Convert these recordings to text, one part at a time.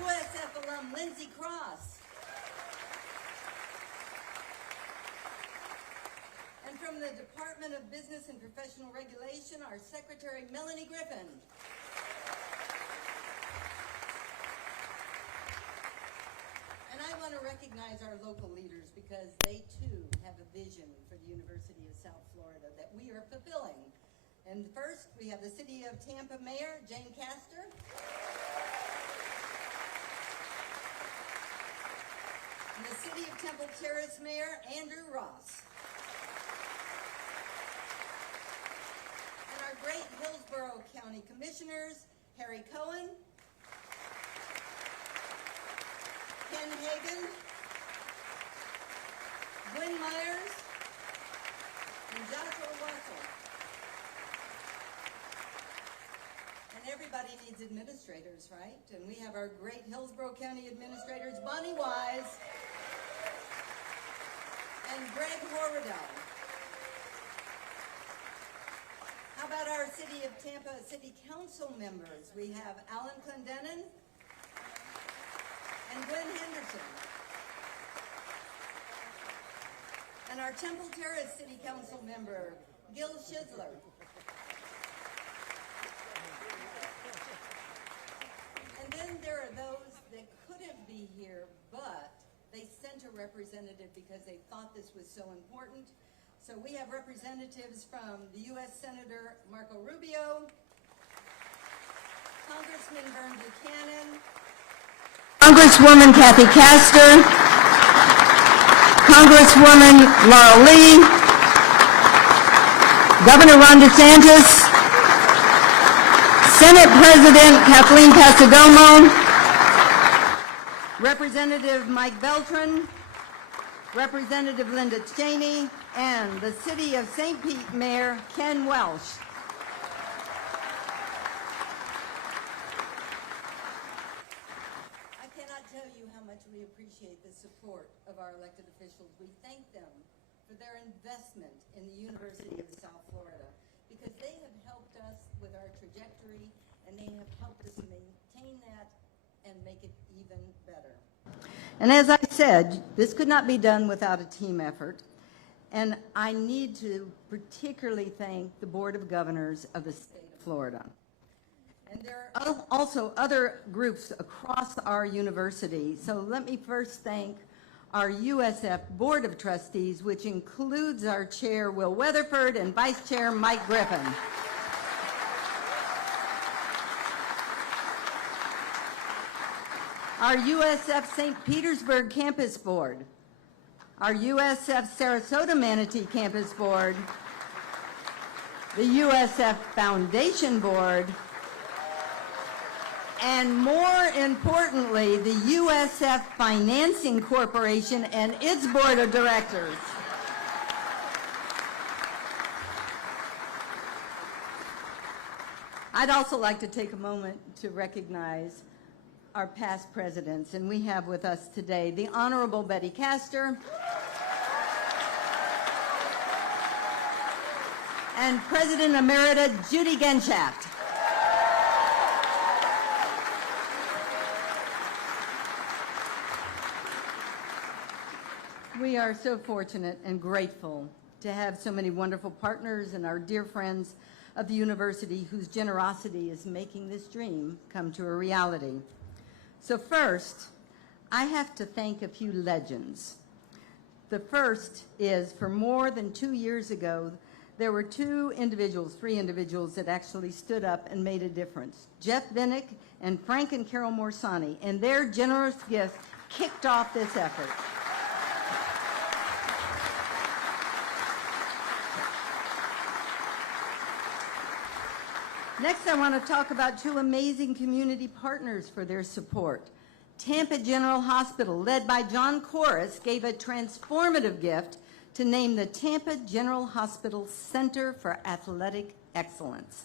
USF alum Lindsay Cross. And from the Department of Business and Professional Regulation, our Secretary Melanie Griffin. And I want to recognize our local leaders because they too have a vision for the University of South Florida that we are fulfilling. And first, we have the City of Tampa Mayor, Jane Castor. And the City of Temple Terrace Mayor, Andrew Ross. And our great Hillsborough County Commissioners, Harry Cohen, Ken Hagan, Gwen Myers, and Joshua Russell. And everybody needs administrators, right? And we have our great Hillsborough County administrators, Bonnie Wise and Greg Horridell. How about our City of Tampa City Council members? We have Alan Clendenin and Gwen Henderson. And our Temple Terrace City Council member, Gil Schizler. And then there are those that couldn't be here, but they sent a representative because they thought this was so important. So we have representatives from the U.S. Senator Marco Rubio, Congressman Vern Buchanan, Congresswoman Kathy Castor, Congresswoman Laura Lee, Governor Ron DeSantis, Senate President Kathleen Passidomo, Representative Mike Beltran, Representative Linda Cheney, and the City of St. Pete Mayor Ken Welsh. I cannot tell you how much we appreciate the support of our elected officials. We thank them for their investment in the University of South Florida because they have helped us with our trajectory and they have helped us maintain that and make it even better. And as I said, this could not be done without a team effort. And I need to particularly thank the Board of Governors of the state of Florida. And there are also other groups across our university. So let me first thank our USF Board of Trustees, which includes our Chair, Will Weatherford, and Vice Chair, Mike Griffin. Our USF St. Petersburg Campus Board, our USF Sarasota Manatee Campus Board, the USF Foundation Board, and more importantly, the USF Financing Corporation and its Board of Directors. I'd also like to take a moment to recognize our past presidents, and we have with us today the Honorable Betty Castor and President Emerita Judy Genshaft. We are so fortunate and grateful to have so many wonderful partners and our dear friends of the university whose generosity is making this dream come to a reality. So first, I have to thank a few legends. The first is, for more than 2 years ago, there were three individuals that actually stood up and made a difference. Jeff Vinnick and Frank and Carol Morsani, and their generous gifts kicked off this effort. Next, I want to talk about two amazing community partners for their support. Tampa General Hospital, led by John Corris, gave a transformative gift to name the Tampa General Hospital Center for Athletic Excellence.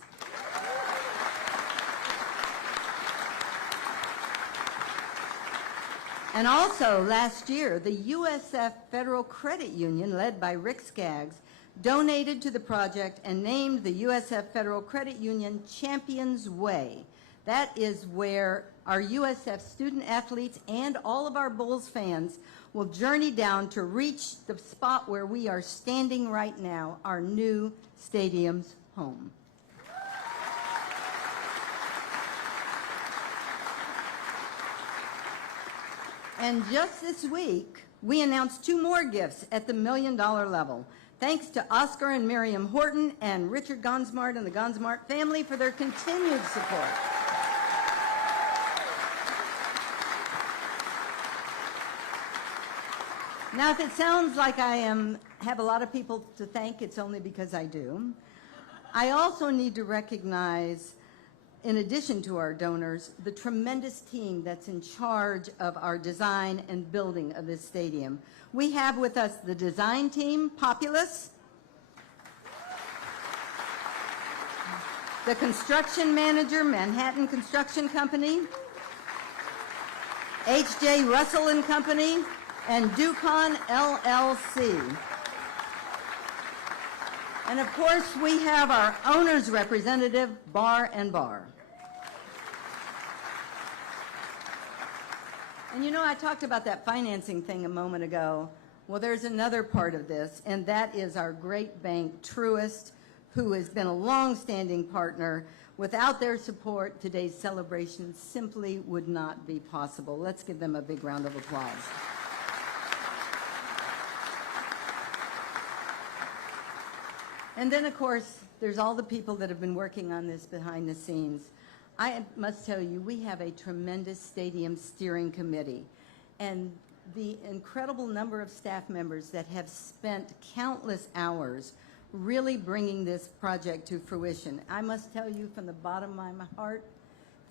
And also, last year, the USF Federal Credit Union, led by Rick Skaggs, donated to the project and named the USF Federal Credit Union Champions Way, That is where our USF student athletes and all of our Bulls fans will journey down to reach the spot where we are standing right now, our new stadium's home. And just this week, we announced 2 more gifts at the $1 million level. Thanks to Oscar and Miriam Horton and Richard Gonsmart and the Gonsmart family for their continued support. Now, if it sounds like I have a lot of people to thank, it's only because I do. I also need to recognize, in addition to our donors, the tremendous team that's in charge of our design and building of this stadium. We have with us the design team, Populous, the construction manager, Manhattan Construction Company, H.J. Russell and Company, and Ducon LLC. And of course, we have our owner's representative, Bar and Bar. And you know, I talked about that financing thing a moment ago. Well, there's another part of this, and that is our great bank, Truist, who has been a long-standing partner. Without their support, today's celebration simply would not be possible. Let's give them a big round of applause. And then, of course, there's all the people that have been working on this behind the scenes. I must tell you, we have a tremendous stadium steering committee, and the incredible number of staff members that have spent countless hours really bringing this project to fruition. I must tell you from the bottom of my heart,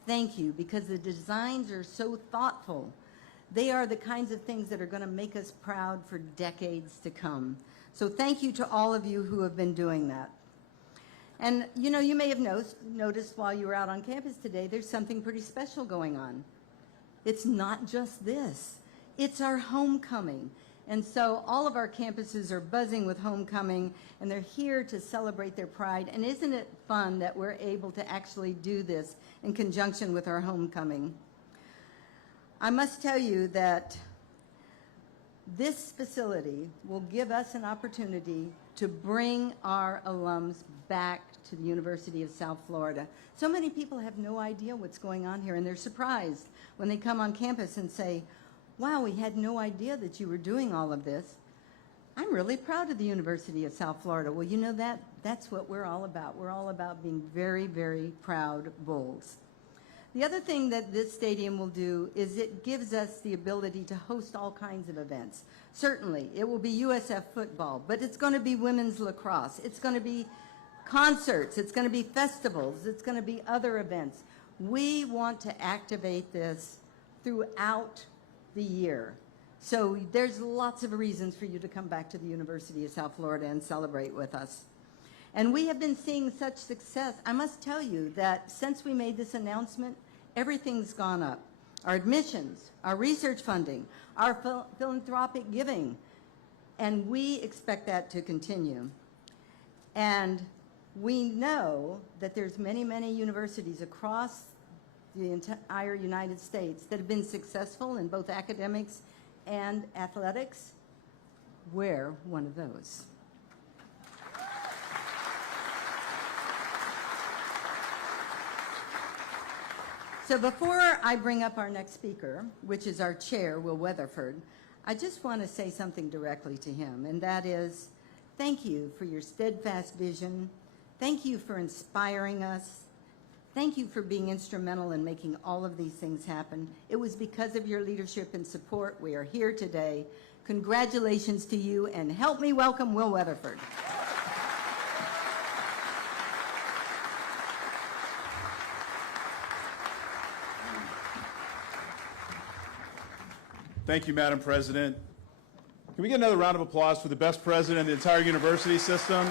thank you, because the designs are so thoughtful. They are the kinds of things that are going to make us proud for decades to come. So thank you to all of you who have been doing that. And you know, you may have noticed while you were out on campus today, there's something pretty special going on. It's not just this, it's our homecoming. And so all of our campuses are buzzing with homecoming, and they're here to celebrate their pride. And isn't it fun that we're able to actually do this in conjunction with our homecoming? I must tell you that this facility will give us an opportunity to bring our alums back to the University of South Florida. So many people have no idea what's going on here, and they're surprised when they come on campus and say, wow, we had no idea that you were doing all of this. I'm really proud of the University of South Florida. Well, you know, that's what we're all about. We're all about being very, very proud Bulls. The other thing that this stadium will do is it gives us the ability to host all kinds of events. Certainly, it will be USF football, but it's going to be women's lacrosse. It's going to be concerts. It's going to be festivals. It's going to be other events. We want to activate this throughout the year. So there's lots of reasons for you to come back to the University of South Florida and celebrate with us. And we have been seeing such success. I must tell you that since we made this announcement, everything's gone up. Our admissions, our research funding, our philanthropic giving, and we expect that to continue. And we know that there's many, many universities across the entire United States that have been successful in both academics and athletics. We're one of those. So before I bring up our next speaker, which is our chair, Will Weatherford, I just want to say something directly to him, and that is, thank you for your steadfast vision. Thank you for inspiring us. Thank you for being instrumental in making all of these things happen. It was because of your leadership and support we are here today. Congratulations to you, and help me welcome Will Weatherford. Thank you, Madam President. Can we get another round of applause for the best president in the entire university system?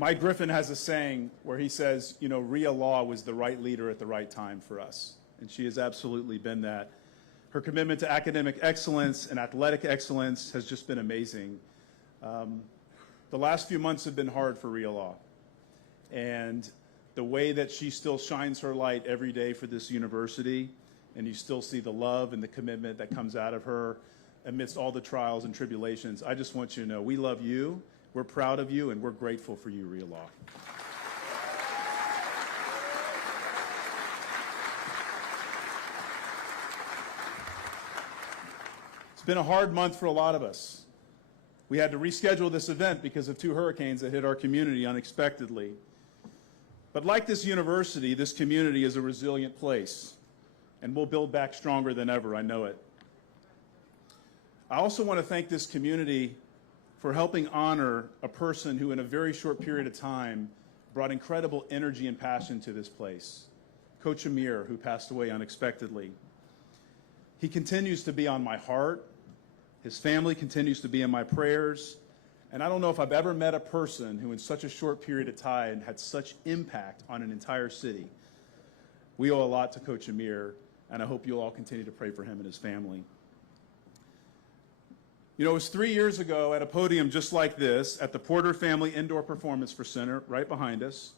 Mike Griffin has a saying where he says, you know, Rhea Law was the right leader at the right time for us, and she has absolutely been that. Her commitment to academic excellence and athletic excellence has just been amazing. The last few months have been hard for Rhea Law. And the way that she still shines her light every day for this university, and you still see the love and the commitment that comes out of her amidst all the trials and tribulations, I just want you to know we love you, we're proud of you, and we're grateful for you, Rhea Law. It's been a hard month for a lot of us. We had to reschedule this event because of 2 hurricanes that hit our community unexpectedly. But like this university, this community is a resilient place, and we'll build back stronger than ever, I know it. I also want to thank this community for helping honor a person who in a very short period of time brought incredible energy and passion to this place, Coach Amir, who passed away unexpectedly. He continues to be on my heart. His family continues to be in my prayers. And I don't know if I've ever met a person who in such a short period of time had such impact on an entire city. We owe a lot to Coach Amir, and I hope you'll all continue to pray for him and his family. You know, it was 3 years ago at a podium just like this at the Porter Family Indoor Performance Center right behind us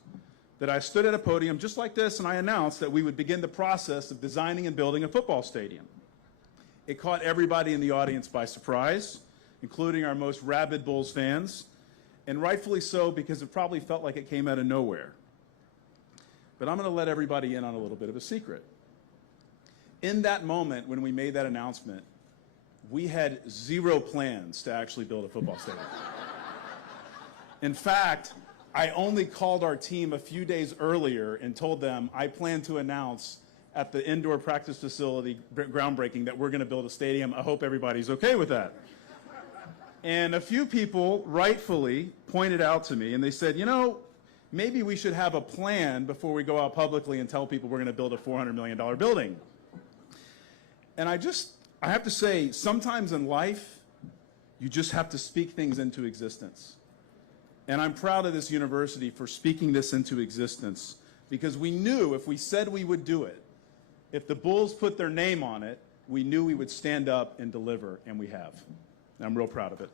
that I stood at a podium just like this and I announced that we would begin the process of designing and building a football stadium. It caught everybody in the audience by surprise, including our most rabid Bulls fans, and rightfully so because it probably felt like it came out of nowhere. But I'm going to let everybody in on a little bit of a secret. In that moment when we made that announcement, we had 0 plans to actually build a football stadium. In fact, I only called our team a few days earlier and told them I plan to announce at the indoor practice facility groundbreaking that we're going to build a stadium. I hope everybody's okay with that. And a few people rightfully pointed out to me and they said, you know, maybe we should have a plan before we go out publicly and tell people we're going to build a $400 million building. And I have to say, sometimes in life, you just have to speak things into existence. And I'm proud of this university for speaking this into existence because we knew if we said we would do it, if the Bulls put their name on it, we knew we would stand up and deliver, and we have. And I'm real proud of it.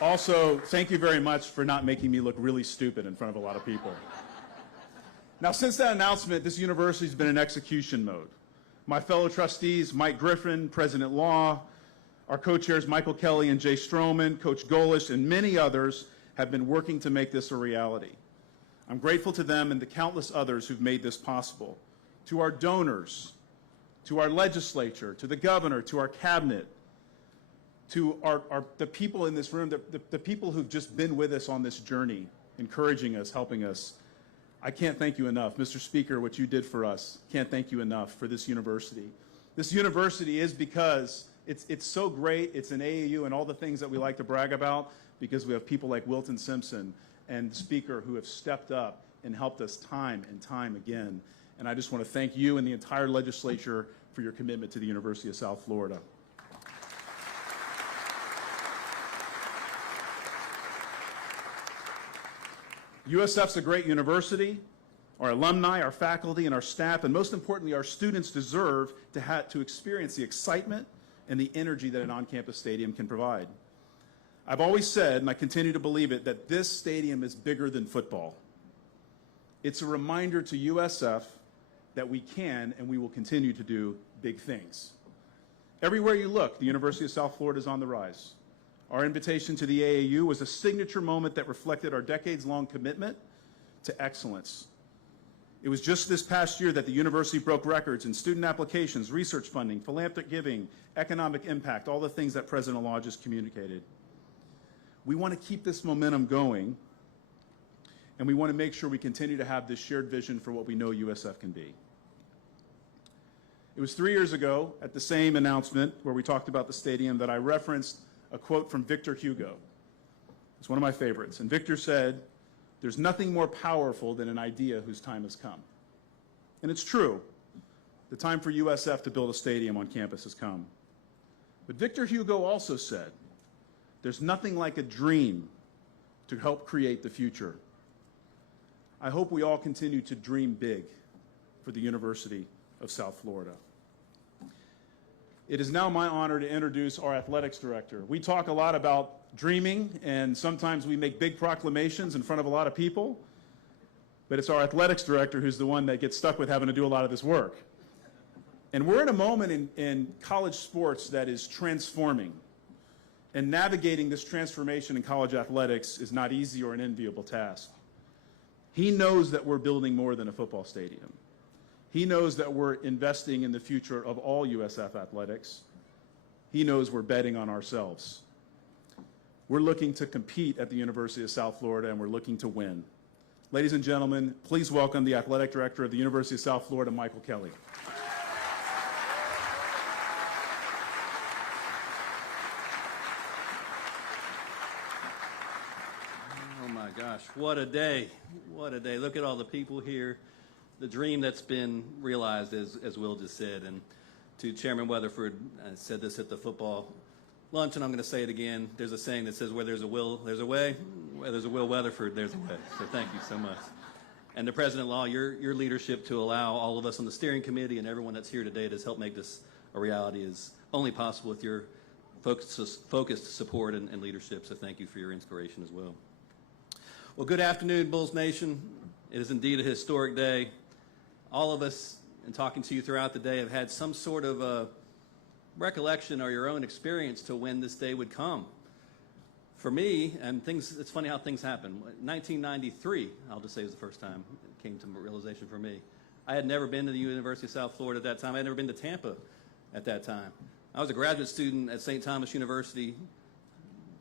Also, thank you very much for not making me look really stupid in front of a lot of people. Now, since that announcement, this university's been in execution mode. My fellow trustees, Mike Griffin, President Law, our co-chairs Michael Kelly and Jay Stroman, Coach Golish, and many others have been working to make this a reality. I'm grateful to them and the countless others who've made this possible. To our donors, to our legislature, to the governor, to our cabinet, to the people in this room, the people who've just been with us on this journey, encouraging us, helping us. I can't thank you enough. Mr. Speaker, what you did for us, can't thank you enough for this university. This university is because it's so great, it's an AAU and all the things that we like to brag about, because we have people like Wilton Simpson and the Speaker who have stepped up and helped us time and time again. And I just want to thank you and the entire legislature for your commitment to the University of South Florida. USF's a great university. Our alumni, our faculty, and our staff, and most importantly, our students deserve to experience the excitement and the energy that an on-campus stadium can provide. I've always said, and I continue to believe it, that this stadium is bigger than football. It's a reminder to USF that we can and we will continue to do big things. Everywhere you look, the University of South Florida is on the rise. Our invitation to the AAU was a signature moment that reflected our decades-long commitment to excellence. It was just this past year that the university broke records in student applications, research funding, philanthropic giving, economic impact, all the things that President Law just communicated. We want to keep this momentum going, and we want to make sure we continue to have this shared vision for what we know USF can be. It was 3 years ago at the same announcement where we talked about the stadium that I referenced a quote from Victor Hugo. It's one of my favorites. And Victor said, "There's nothing more powerful than an idea whose time has come." And it's true. The time for USF to build a stadium on campus has come. But Victor Hugo also said, "There's nothing like a dream to help create the future." I hope we all continue to dream big for the University of South Florida. it is now my honor to introduce our athletics director. We talk a lot about dreaming, and sometimes we make big proclamations in front of a lot of people, but it's our athletics director who's the one that gets stuck with having to do a lot of this work. And we're in a moment in college sports that is transforming. And navigating this transformation in college athletics is not easy or an enviable task. He knows that we're building more than a football stadium. He knows that we're investing in the future of all USF athletics. He knows we're betting on ourselves. We're looking to compete at the University of South Florida, and we're looking to win. Ladies and gentlemen, please welcome the athletic director of the University of South Florida, Michael Kelly. Oh my gosh, what a day. What a day. Look at all the people here. The dream that's been realized, as Will just said. And to Chairman Weatherford, I said this at the football lunch, and I'm going to say it again. There's a saying that says, where there's a will, there's a way. Where there's a Will Weatherford, there's a way. So thank you so much. And to President-in-law, your leadership to allow all of us on the steering committee and everyone that's here today to help make this a reality is only possible with your focused support and leadership. So thank you for your inspiration as well. Well, good afternoon, Bulls Nation. It is indeed a historic day. All of us, in talking to you throughout the day, have had some sort of a recollection or your own experience to when this day would come. For me, and it's funny how things happen. 1993, I'll just say, was the first time it came to realization for me. I had never been to the University of South Florida at that time. I had never been to Tampa at that time. I was a graduate student at St. Thomas University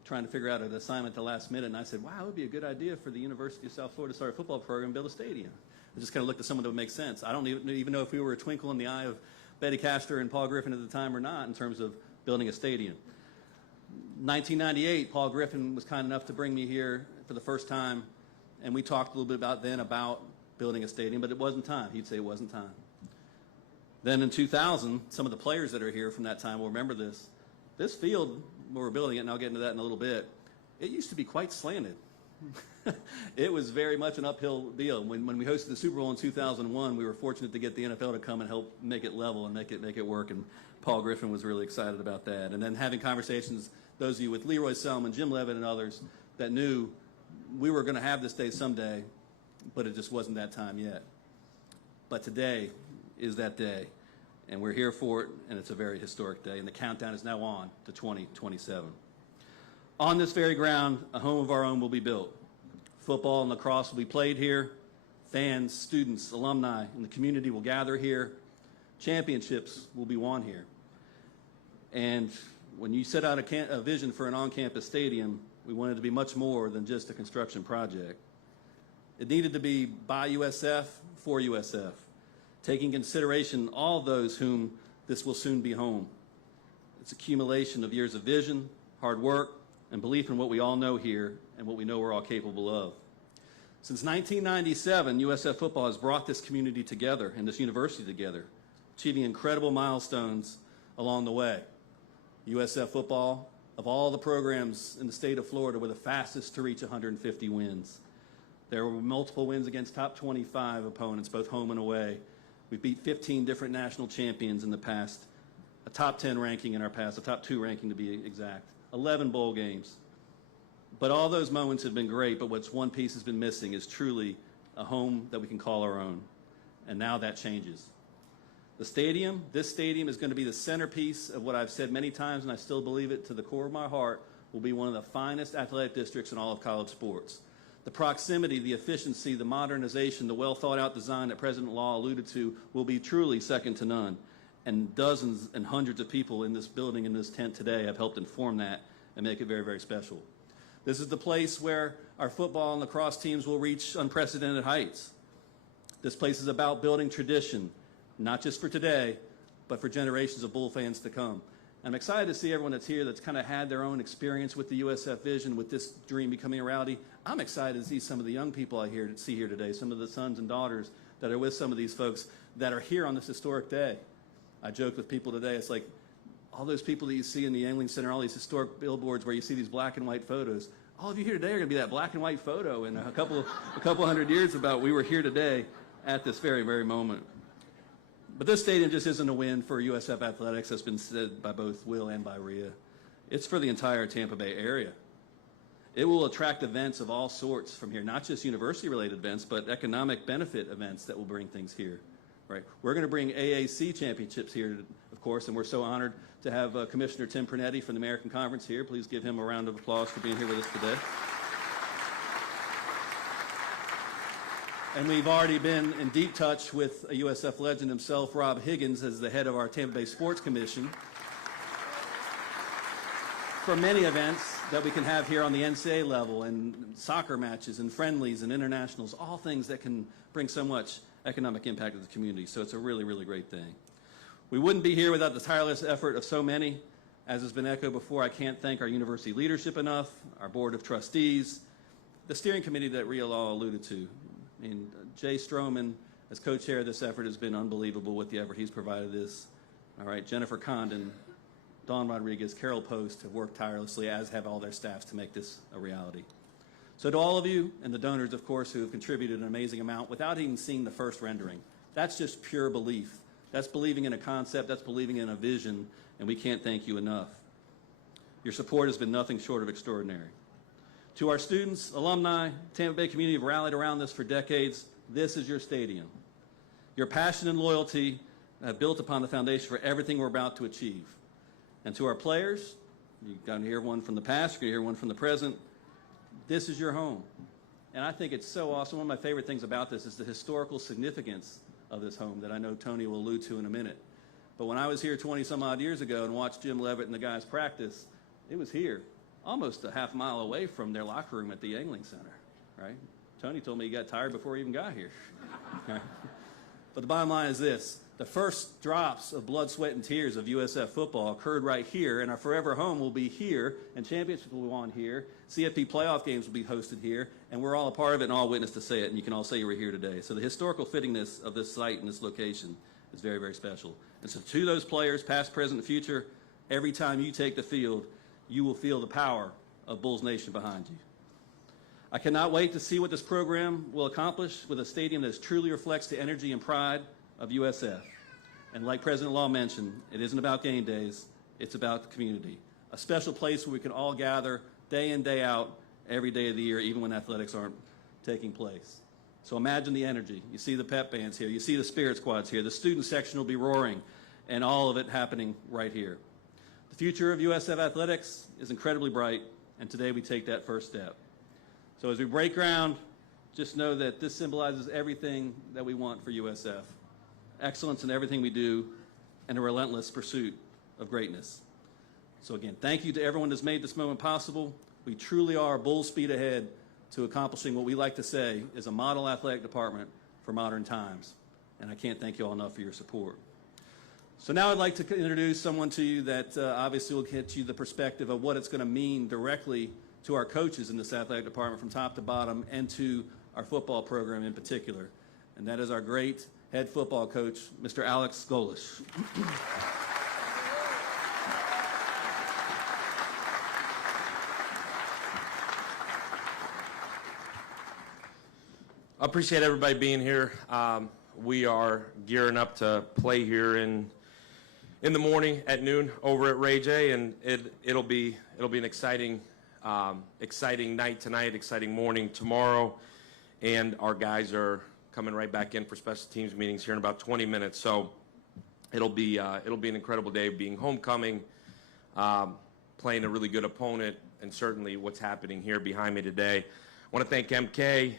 trying to figure out an assignment at the last minute, and I said, wow, it would be a good idea for the University of South Florida to start a football program and build a stadium. I just kind of looked at someone that would make sense. I don't even know if we were a twinkle in the eye of Betty Castor and Paul Griffin at the time or not in terms of building a stadium. 1998, Paul Griffin was kind enough to bring me here for the first time, and we talked a little bit about building a stadium, but it wasn't time. He'd say it wasn't time. Then in 2000, some of the players that are here from that time will remember this. This field, where we're building it, and I'll get into that in a little bit, it used to be quite slanted. It was very much an uphill deal. When we hosted the Super Bowl in 2001, we were fortunate to get the NFL to come and help make it level and make it work, and Paul Griffin was really excited about that. And then having conversations, those of you with Leroy Selman, Jim Levitt, and others that knew we were going to have this day someday, but it just wasn't that time yet. But today is that day, and we're here for it, and it's a very historic day, and the countdown is now on to 2027. On this very ground, a home of our own will be built. Football and lacrosse will be played here. Fans, students, alumni, and the community will gather here. Championships will be won here. And when you set out a vision for an on-campus stadium, we wanted it to be much more than just a construction project. It needed to be by USF, for USF, taking consideration all those whom this will soon be home. It's accumulation of years of vision, hard work, and belief in what we all know here and what we know we're all capable of. Since 1997, USF football has brought this community together and this university together, achieving incredible milestones along the way. USF football, of all the programs in the state of Florida, were the fastest to reach 150 wins. There were multiple wins against top 25 opponents, both home and away. We've beat 15 different national champions in the past, a top 10 ranking in our past, a top 2 ranking to be exact, 11 bowl games. But all those moments have been great, but what's one piece has been missing is truly a home that we can call our own. And now that changes. The stadium, this stadium is going to be the centerpiece of what I've said many times, and I still believe it to the core of my heart, will be one of the finest athletic districts in all of college sports. The proximity, the efficiency, the modernization, the well-thought-out design that President Law alluded to will be truly second to none. And dozens and hundreds of people in this building, in this tent today, have helped inform that and make it very, very special. This is the place where our football and lacrosse teams will reach unprecedented heights. This place is about building tradition, not just for today, but for generations of Bull fans to come. I'm excited to see everyone that's here that's kind of had their own experience with the USF vision, with this dream becoming a reality. I'm excited to see some of the young people I see here today, some of the sons and daughters that are with some of these folks that are here on this historic day. I joked with people today, it's like all those people that you see in the Angling Center, all these historic billboards where you see these black and white photos. All of you here today are going to be that black and white photo in a couple hundred years about we were here today at this very, very moment. But this stadium just isn't a win for USF athletics, that's been said by both Will and by Rhea. It's for the entire Tampa Bay area. It will attract events of all sorts from here, not just university-related events, but economic benefit events that will bring things here. Right? We're going to bring AAC championships here, of course, and we're so honored to have Commissioner Tim Pernetti from the American Conference here. Please give him a round of applause for being here with us today. And we've already been in deep touch with a USF legend himself, Rob Higgins, as the head of our Tampa Bay Sports Commission, for many events that we can have here on the NCAA level, and soccer matches and friendlies and internationals, all things that can bring so much economic impact to the community. So it's a really, really great thing. We wouldn't be here without the tireless effort of so many. As has been echoed before, I can't thank our university leadership enough, our board of trustees, the steering committee that Rhea Law alluded to. I mean, Jay Stroman, as co-chair of this effort, has been unbelievable with the effort he's provided this. All right, Jennifer Condon, Dawn Rodriguez, Carol Post have worked tirelessly, as have all their staffs, to make this a reality. So to all of you, and the donors, of course, who have contributed an amazing amount without even seeing the first rendering, that's just pure belief. That's believing in a concept, that's believing in a vision, and we can't thank you enough. Your support has been nothing short of extraordinary. To our students, alumni, Tampa Bay community have rallied around this for decades. This is your stadium. Your passion and loyalty have built upon the foundation for everything we're about to achieve. And to our players, you're going to hear one from the past, you're going to hear one from the present. This is your home. And I think it's so awesome. One of my favorite things about this is the historical significance of this home that I know Tony will allude to in a minute. But when I was here 20-some odd years ago and watched Jim Levitt and the guys practice, it was here, almost a half mile away from their locker room at the Angling Center, right? Tony told me he got tired before he even got here. But the bottom line is this. The first drops of blood, sweat, and tears of USF football occurred right here, and our forever home will be here, and championships will be won here. CFP playoff games will be hosted here, and we're all a part of it and all witness to say it, and you can all say you were here today. So the historical fittingness of this site and this location is very, very special. And so to those players, past, present, and future, every time you take the field, you will feel the power of Bulls Nation behind you. I cannot wait to see what this program will accomplish with a stadium that truly reflects the energy and pride of USF. And like President Law mentioned, it isn't about game days, it's about the community. A special place where we can all gather day in, day out, every day of the year, even when athletics aren't taking place. So imagine the energy. You see the pep bands here, you see the spirit squads here, the student section will be roaring, and all of it happening right here. The future of USF athletics is incredibly bright, and today we take that first step. So as we break ground, just know that this symbolizes everything that we want for USF. Excellence in everything we do, and a relentless pursuit of greatness. So again, thank you to everyone that's made this moment possible. We truly are full speed ahead to accomplishing what we like to say is a model athletic department for modern times. And I can't thank you all enough for your support. So now I'd like to introduce someone to you that obviously will get you the perspective of what it's going to mean directly to our coaches in this athletic department from top to bottom, and to our football program in particular. And that is our great head football coach, Mr. Alex Golish. I appreciate everybody being here. We are gearing up to play here in the morning at noon over at Ray J, and it'll be an exciting night tonight, exciting morning tomorrow, and our guys are coming right back in for special teams meetings here in about 20 minutes. So it'll be an incredible day, being homecoming, playing a really good opponent, and certainly what's happening here behind me today. I want to thank MK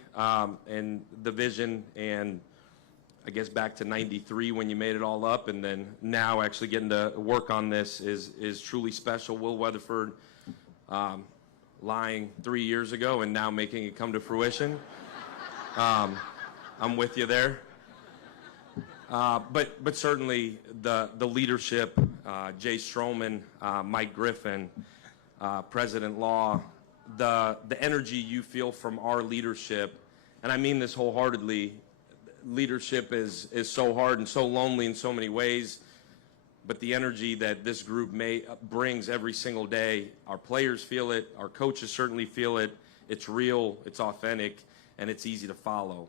and the vision, and I guess back to '93 when you made it all up, and then now actually getting to work on this is truly special. Will Weatherford lying 3 years ago and now making it come to fruition. I'm with you there. But certainly the leadership, Jay Stroman, Mike Griffin, President Law, the energy you feel from our leadership, and I mean this wholeheartedly. Leadership is so hard and so lonely in so many ways, but the energy that this group brings every single day, our players feel it, our coaches certainly feel it. It's real, it's authentic, and it's easy to follow.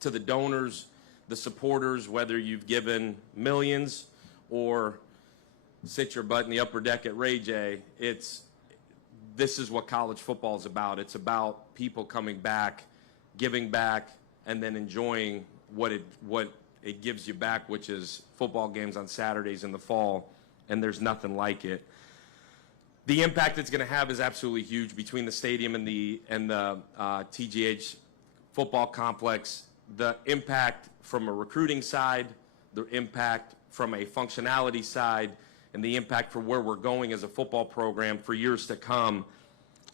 To the donors the supporters, whether you've given millions or sit your butt in the upper deck at Ray J, this is what college football is about. It's about people coming back, giving back, and then enjoying what it gives you back, which is football games on Saturdays in the fall, and there's nothing like it. The impact it's going to have is absolutely huge between the stadium and the TGH football complex. The impact from a recruiting side, the impact from a functionality side, and the impact for where we're going as a football program for years to come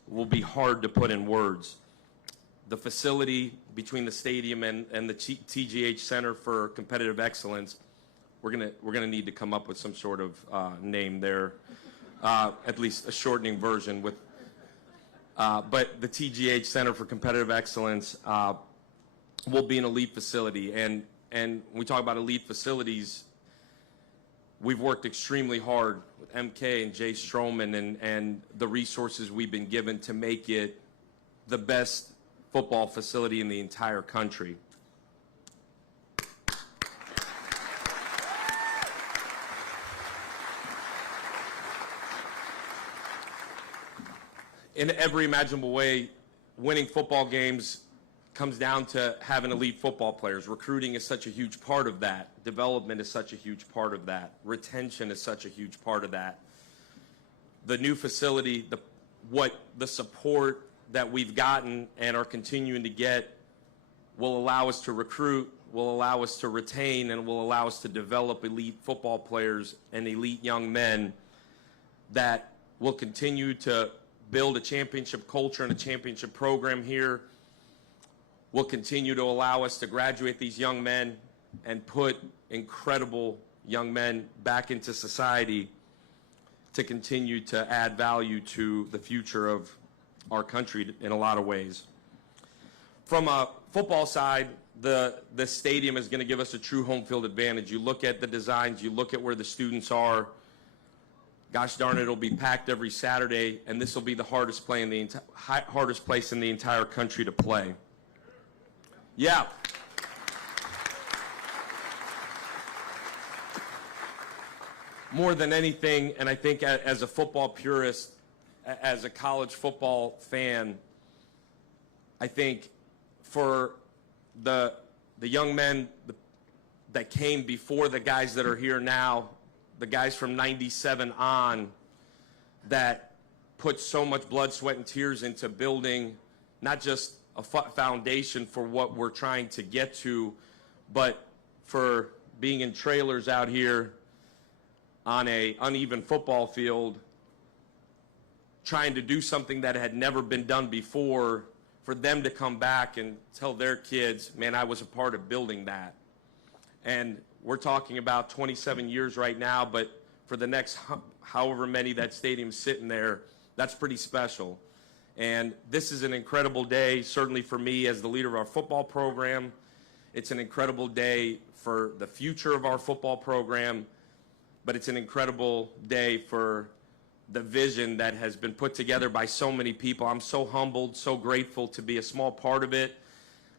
will be hard to put in words. The facility between the stadium and the TGH Center for Competitive Excellence, we're gonna need to come up with some sort of name there, at least a shortening version. But the TGH Center for Competitive Excellence will be an elite facility, and when we talk about elite facilities, we've worked extremely hard with MK and Jay Stroman and the resources we've been given to make it the best football facility in the entire country. In every imaginable way, winning football games comes down to having elite football players. Recruiting is such a huge part of that. Development is such a huge part of that. Retention is such a huge part of that. The new facility, the support that we've gotten and are continuing to get will allow us to recruit, will allow us to retain, and will allow us to develop elite football players and elite young men that will continue to build a championship culture and a championship program here, will continue to allow us to graduate these young men and put incredible young men back into society to continue to add value to the future of our country in a lot of ways. From a football side, the stadium is going to give us a true home field advantage. You look at the designs, you look at where the students are, gosh darn it, it'll be packed every Saturday, and this will be the hardest place in the entire country to play. Yeah. More than anything, and I think as a football purist, as a college football fan, I think for the young men that came before the guys that are here now, the guys from '97 on, that put so much blood, sweat, and tears into building not just a foundation for what we're trying to get to, but for being in trailers out here on an uneven football field, trying to do something that had never been done before, for them to come back and tell their kids, man, I was a part of building that. And we're talking about 27 years right now, but for the next however many that stadium's sitting there, that's pretty special. And this is an incredible day, certainly for me as the leader of our football program. It's an incredible day for the future of our football program, but it's an incredible day for the vision that has been put together by so many people. I'm so humbled, so grateful to be a small part of it.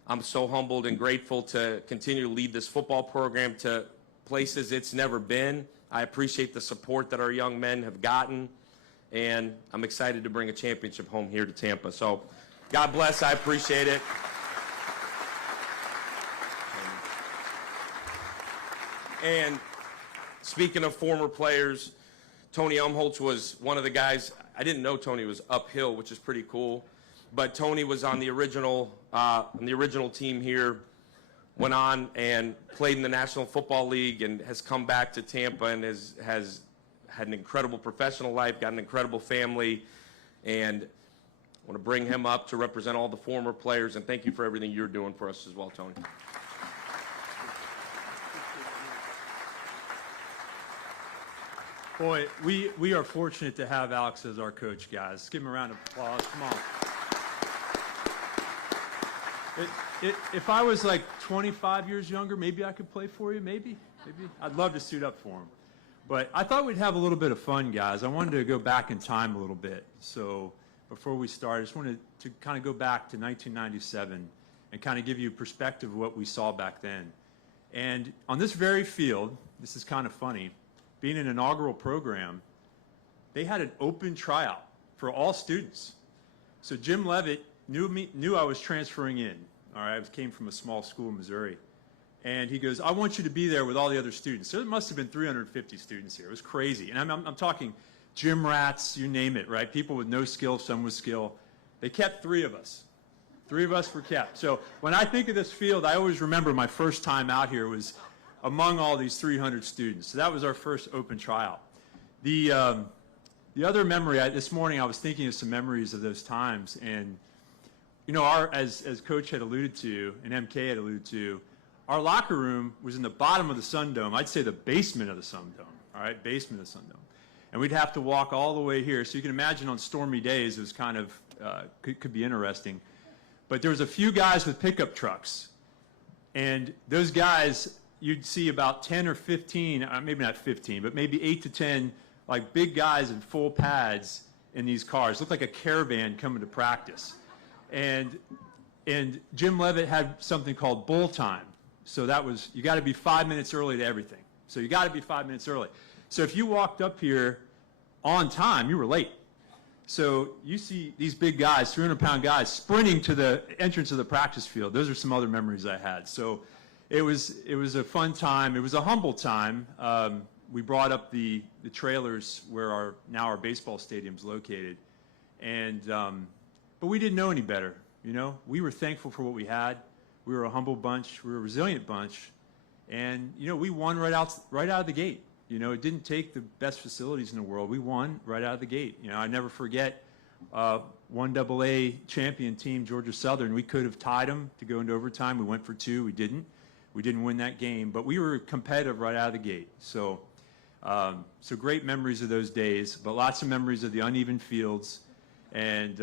I'm so humbled and grateful to continue to lead this football program to places it's never been. I appreciate the support that our young men have gotten, and I'm excited to bring a championship home here to Tampa. So God bless, I appreciate it. And speaking of former players, Tony Umholtz was one of the guys. I didn't know Tony was uphill, which is pretty cool. But Tony was on the original team here, went on and played in the National Football League and has come back to Tampa and has had an incredible professional life, got an incredible family, and I want to bring him up to represent all the former players, and thank you for everything you're doing for us as well, Tony. Boy, we are fortunate to have Alex as our coach, guys. Let's give him a round of applause. Come on. If I was like 25 years younger, maybe I could play for you, maybe. I'd love to suit up for him. But I thought we'd have a little bit of fun, guys. I wanted to go back in time a little bit. So before we start, I just wanted to kind of go back to 1997 and kind of give you a perspective of what we saw back then. And on this very field, this is kind of funny, being an inaugural program, they had an open tryout for all students. So Jim Levitt knew I was transferring in. All right, I came from a small school in Missouri. And he goes, I want you to be there with all the other students. So there must have been 350 students here. It was crazy. And I'm talking gym rats, you name it, right? People with no skill, some with skill. They kept 3 of us. 3 of us were kept. So when I think of this field, I always remember my first time out here was among all these 300 students. So that was our first open tryout. The other memory, this morning I was thinking of some memories of those times. And, you know, as Coach had alluded to and MK had alluded to, our locker room was in the bottom of the Sun Dome. I'd say the basement of the Sun Dome, all right, basement of the Sun Dome. And we'd have to walk all the way here. So you can imagine on stormy days, it was kind of, could be interesting. But there was a few guys with pickup trucks. And those guys, you'd see about 10 or 15, maybe not 15, but maybe 8 to 10, like big guys in full pads in these cars. Looked like a caravan coming to practice. And Jim Levitt had something called bull time. So that was, you got to be 5 minutes early to everything. So you got to be 5 minutes early. So if you walked up here on time, you were late. So you see these big guys, 300-pound guys, sprinting to the entrance of the practice field. Those are some other memories I had. So it was a fun time. It was a humble time. We brought up the trailers where now our baseball stadium's located. And, but we didn't know any better, you know. We were thankful for what we had. We were a humble bunch. We were a resilient bunch. And, you know, we won right out of the gate. You know, it didn't take the best facilities in the world. We won right out of the gate. You know, I never forget 1AA champion team, Georgia Southern. We could have tied them to go into overtime. We went for 2. We didn't. We didn't win that game. But we were competitive right out of the gate. So, so great memories of those days, but lots of memories of the uneven fields. And,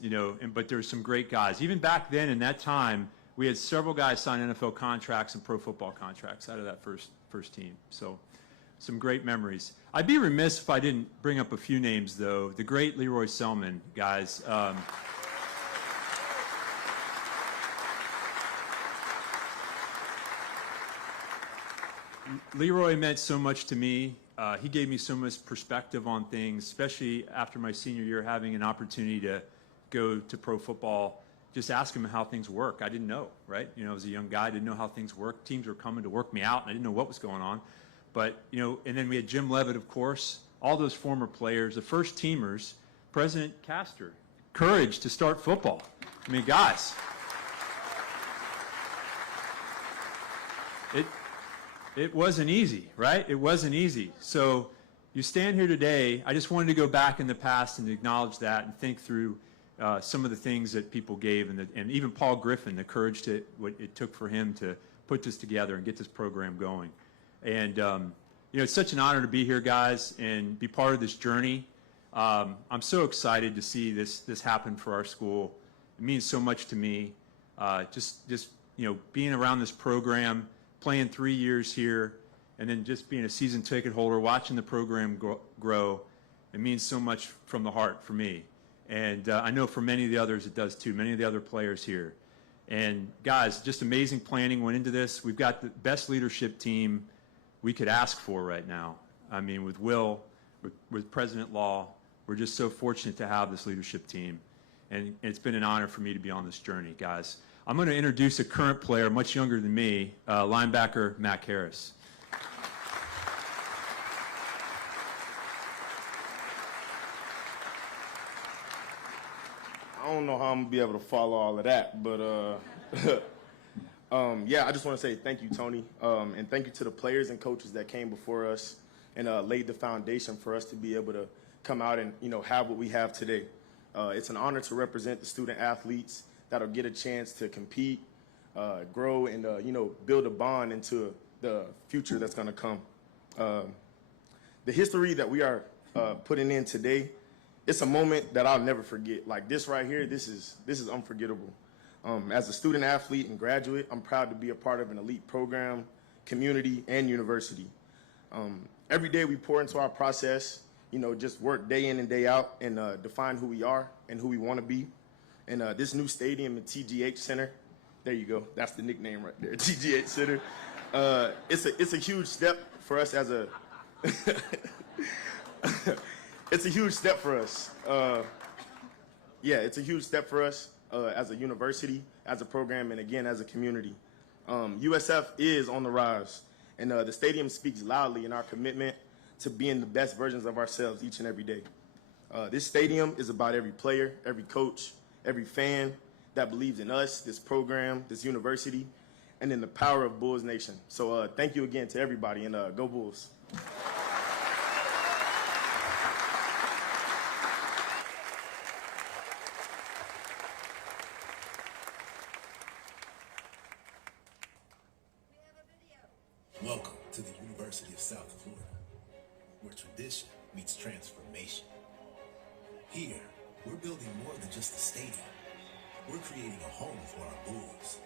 you know, but there's some great guys. Even back then in that time, we had several guys sign NFL contracts and pro football contracts out of that first team. So some great memories. I'd be remiss if I didn't bring up a few names, though. The great Leroy Selman, guys. Leroy meant so much to me. He gave me so much perspective on things, especially after my senior year, having an opportunity to go to pro football. Just ask him how things work. I didn't know, right? You know, as a young guy, I didn't know how things work. Teams were coming to work me out, and I didn't know what was going on. But, you know, and then we had Jim Levitt, of course, all those former players, the first teamers, President Castor, courage to start football. I mean, guys, it wasn't easy, right? It wasn't easy. So you stand here today. I just wanted to go back in the past and acknowledge that and think through some of the things that people gave, and even Paul Griffin, the courage to what it took for him to put this together and get this program going. And you know, it's such an honor to be here, guys, and be part of this journey. I'm so excited to see this happen for our school. It means so much to me. Just you know, being around this program, playing 3 years here, and then just being a season ticket holder, watching the program grow. It means so much from the heart for me. And I know for many of the others it does too, many of the other players here. And guys, just amazing planning went into this. We've got the best leadership team we could ask for right now. I mean, with Will, with President Law, we're just so fortunate to have this leadership team. And it's been an honor for me to be on this journey, guys. I'm going to introduce a current player, much younger than me, linebacker Mac Harris. I don't know how I'm gonna be able to follow all of that, but yeah, I just want to say thank you, Tony, and thank you to the players and coaches that came before us and laid the foundation for us to be able to come out and, you know, have what we have today. It's an honor to represent the student athletes that'll get a chance to compete, grow, and you know, build a bond into the future that's gonna come. The history that we are putting in today, it's a moment that I'll never forget. Like this right here, this is unforgettable. As a student athlete and graduate, I'm proud to be a part of an elite program, community, and university. Every day we pour into our process, you know, just work day in and day out and define who we are and who we want to be. And this new stadium at TGH Center, there you go, that's the nickname right there, TGH Center. It's a huge step for us as a it's a huge step for us. It's a huge step for us as a university, as a program, and again as a community. USF is on the rise, and the stadium speaks loudly in our commitment to being the best versions of ourselves each and every day. This stadium is about every player, every coach, every fan that believes in us, this program, this university, and in the power of Bulls Nation. So thank you again to everybody, and go Bulls. Welcome to the University of South Florida, where tradition meets transformation. Here, we're building more than just a stadium. We're creating a home for our Bulls,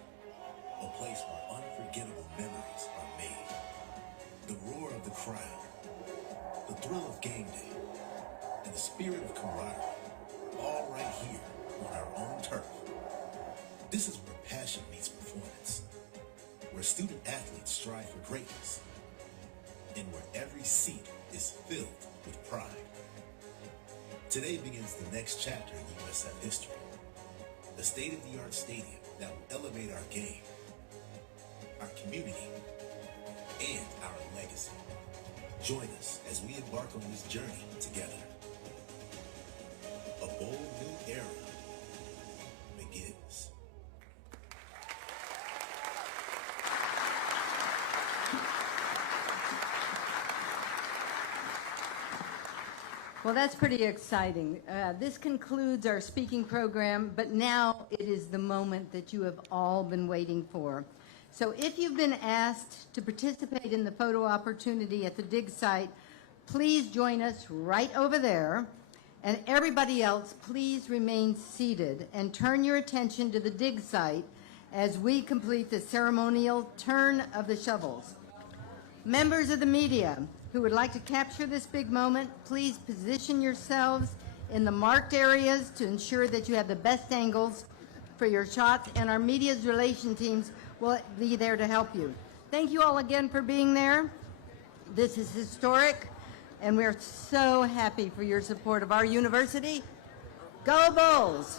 a place where unforgettable memories are made. The roar of the crowd, the thrill of game day, and the spirit of camaraderie, all right here on our own turf. This is where passion meets performance, where student athletes strive for greatness, and where every seat is filled with pride. Today begins the next chapter in USF history, a state-of-the-art stadium that will elevate our game, our community, and our legacy. Join us as we embark on this journey together. A bold new era begins. Well, that's pretty exciting. This concludes our speaking program, but now it is the moment that you have all been waiting for. So if you've been asked to participate in the photo opportunity at the dig site, please join us right over there. And everybody else, please remain seated and turn your attention to the dig site as we complete the ceremonial turn of the shovels. Members of the media who would like to capture this big moment, please position yourselves in the marked areas to ensure that you have the best angles for your shots, and our media's relation teams will be there to help you. Thank you all again for being there. This is historic, and we're so happy for your support of our university. Go Bulls!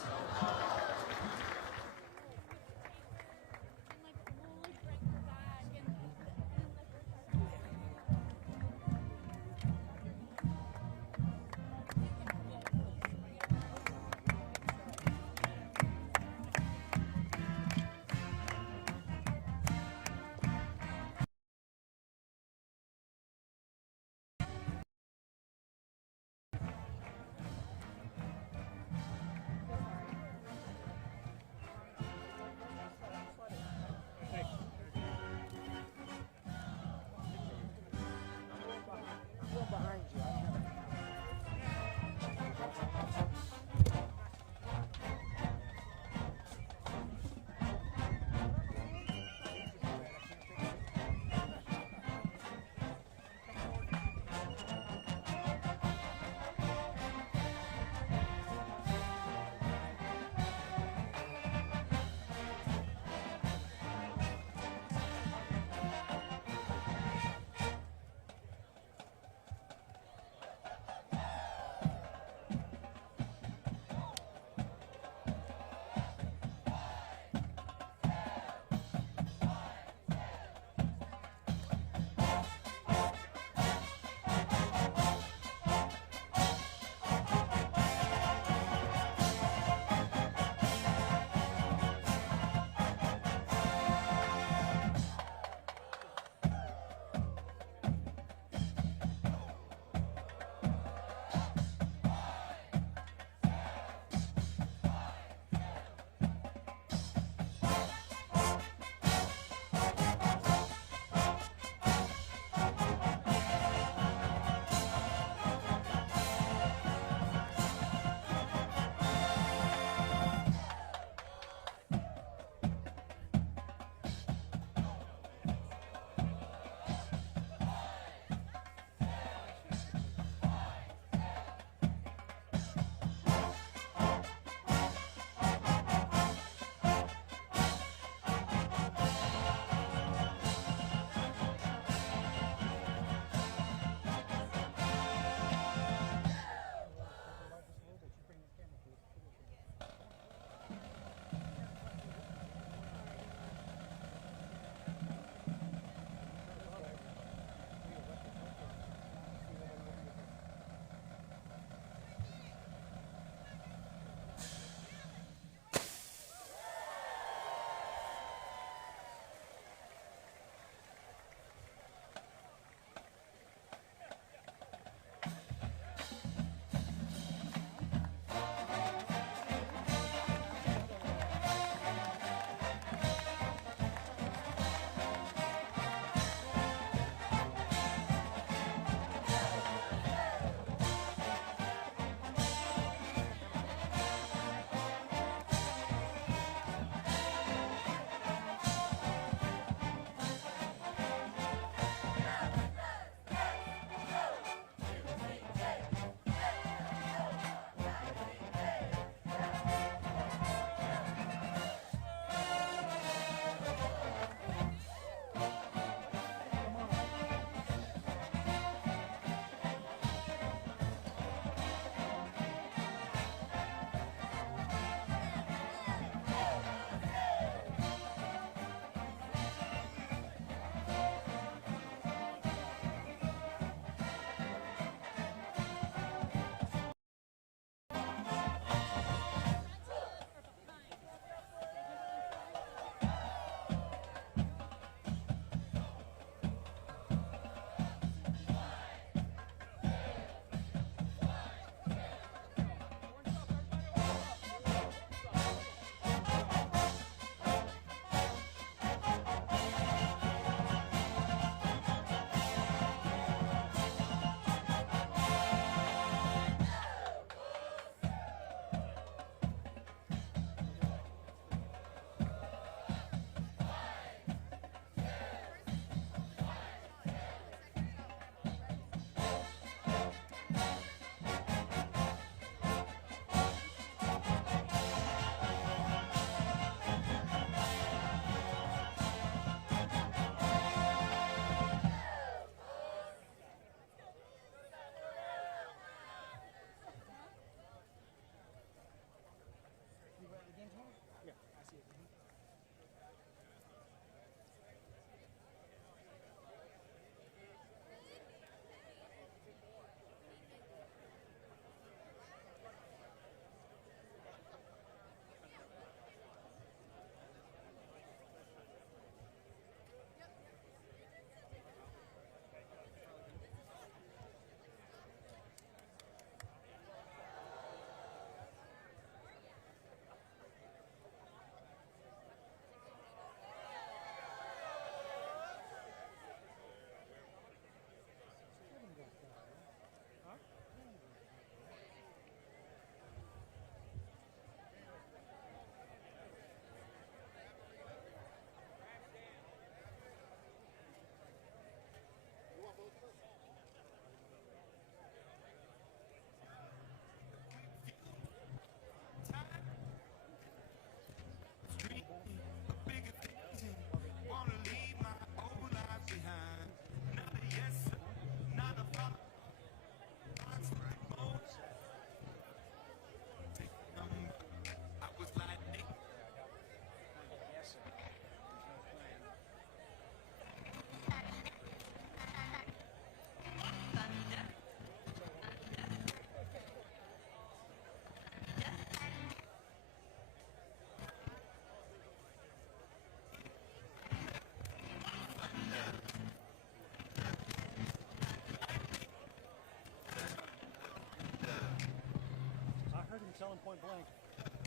yelling point blank.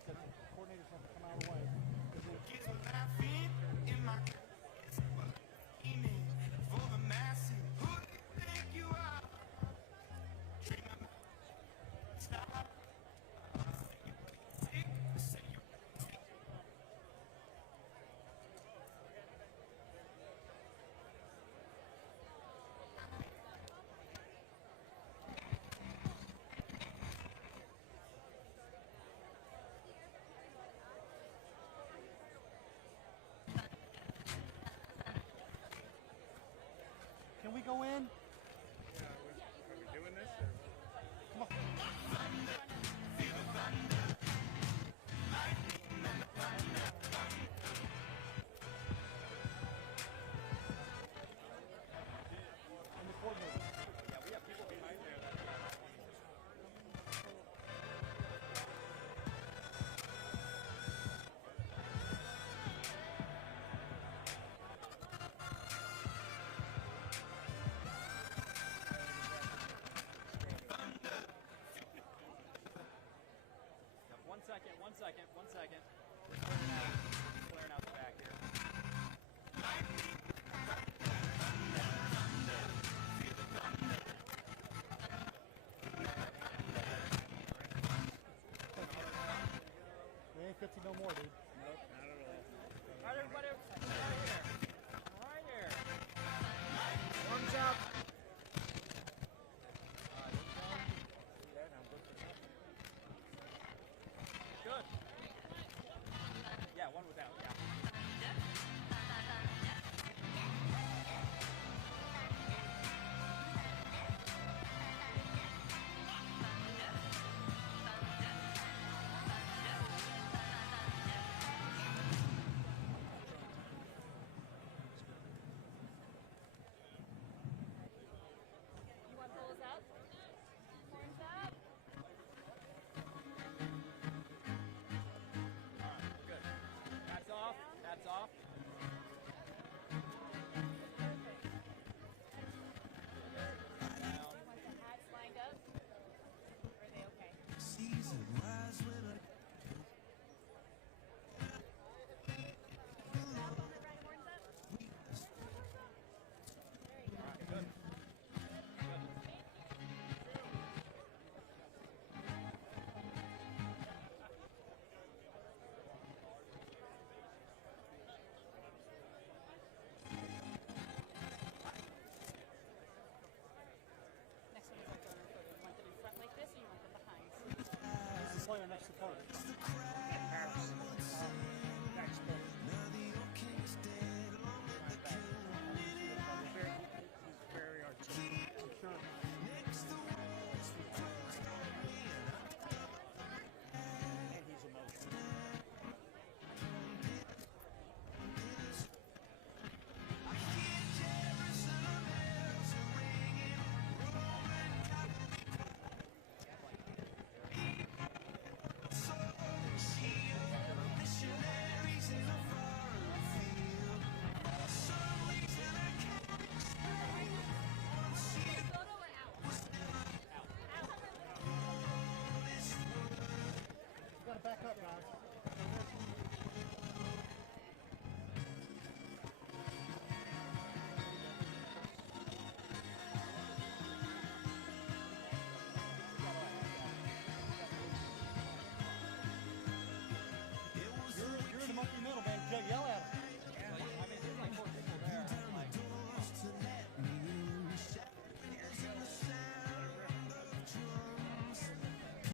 Said the coordinators have to come out of the way. Can we go in? Are we doing this? Come on. And the coordinator. Yeah, we have people behind there that One second. Clearing out the back here. We ain't 50 no more, dude. Nope, not at all. All right, everybody, right here. Right here. Arms up. Good. Yeah, one without, yeah. You want those up? Horns up. Good. That's off. That's off. Want the hats lined up? Or are they okay? Mouth on the right, horns up. There you go. Next one is a donor photo. You want them in front like this, or you want them behind? This is the player next to Carter. Next very articulate. I'm sure. And he's emotional. Photo or out? You gotta back up, guys.